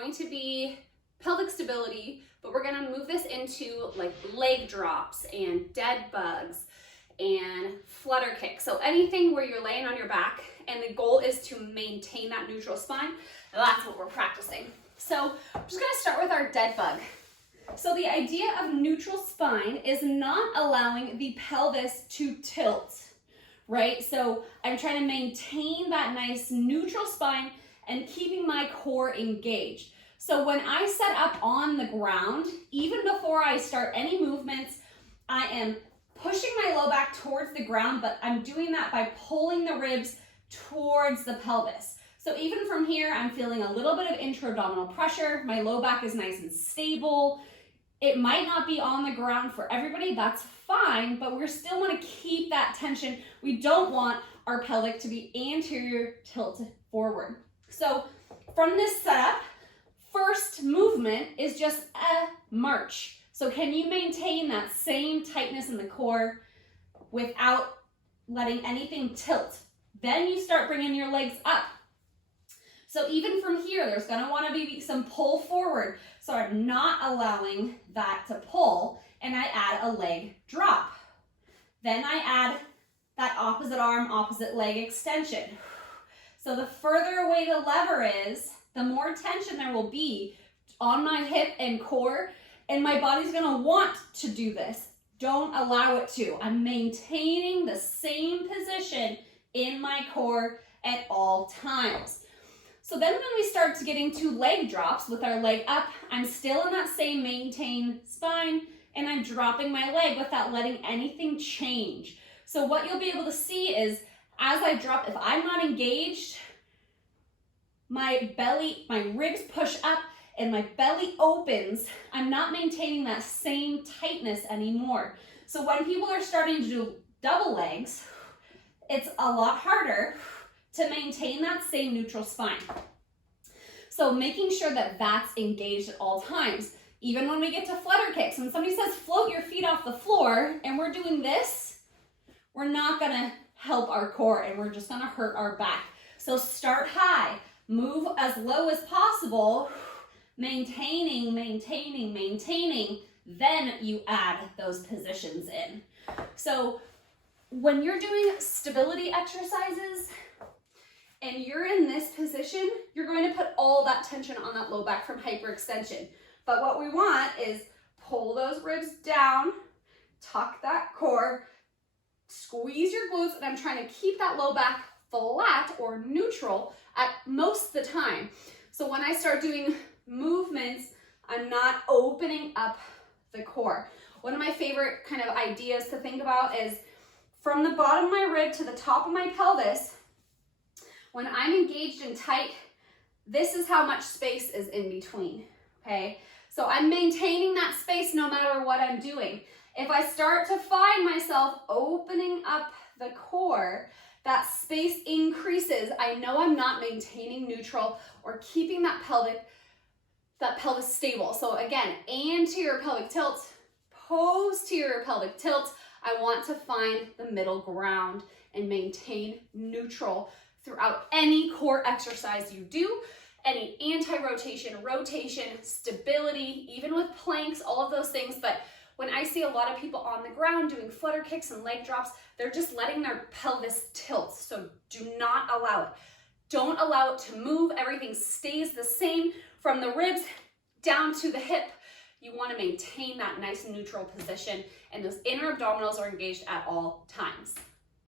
going to be pelvic stability, but we're gonna move this into like leg drops and dead bugs and flutter kicks. So anything where you're laying on your back and the goal is to maintain that neutral spine, that's what we're practicing. So I'm just gonna start with our dead bug. So the idea of neutral spine is not allowing the pelvis to tilt, right? So I'm trying to maintain that nice neutral spine and keeping my core engaged. So when I set up on the ground, even before I start any movements, I am pushing my low back towards the ground, but I'm doing that by pulling the ribs towards the pelvis. So even from here, I'm feeling a little bit of intra-abdominal pressure. My low back is nice and stable. It might not be on the ground for everybody, that's fine, but we still want to keep that tension. We don't want our pelvic to be anterior tilted forward. So from this setup, first movement is just a march. So can you maintain that same tightness in the core without letting anything tilt? Then you start bringing your legs up. So even from here, there's gonna wanna be some pull forward. So I'm not allowing that to pull, and I add a leg drop. Then I add that opposite arm, opposite leg extension. So the further away the lever is, the more tension there will be on my hip and core, and my body's gonna want to do this. Don't allow it to. I'm maintaining the same position in my core at all times. So then when we start to get into leg drops with our leg up, I'm still in that same maintained spine, and I'm dropping my leg without letting anything change. So what you'll be able to see is as I drop, if I'm not engaged, my belly, my ribs push up and my belly opens. I'm not maintaining that same tightness anymore. So when people are starting to do double legs, it's a lot harder to maintain that same neutral spine. So making sure that that's engaged at all times. Even when we get to flutter kicks, when somebody says float your feet off the floor and we're doing this, we're not gonna help our core and we're just gonna hurt our back. So start high, move as low as possible, maintaining, maintaining, maintaining, then you add those positions in. So when you're doing stability exercises and you're in this position, you're going to put all that tension on that low back from hyperextension. But what we want is pull those ribs down, tuck that core, squeeze your glutes, and I'm trying to keep that low back flat or neutral at most of the time. So when I start doing movements, I'm not opening up the core. One of my favorite kind of ideas to think about is from the bottom of my rib to the top of my pelvis, when I'm engaged and tight, this is how much space is in between, okay? So I'm maintaining that space no matter what I'm doing. If I start to find myself opening up the core, that space increases. I know I'm not maintaining neutral or keeping that pelvis stable. So again, anterior pelvic tilt, posterior pelvic tilt. I want to find the middle ground and maintain neutral throughout any core exercise you do, any anti-rotation, rotation, stability, even with planks, all of those things. But when I see a lot of people on the ground doing flutter kicks and leg drops, they're just letting their pelvis tilt. So do not allow it. Don't allow it to move. Everything stays the same from the ribs down to the hip. You want to maintain that nice neutral position, and those inner abdominals are engaged at all times.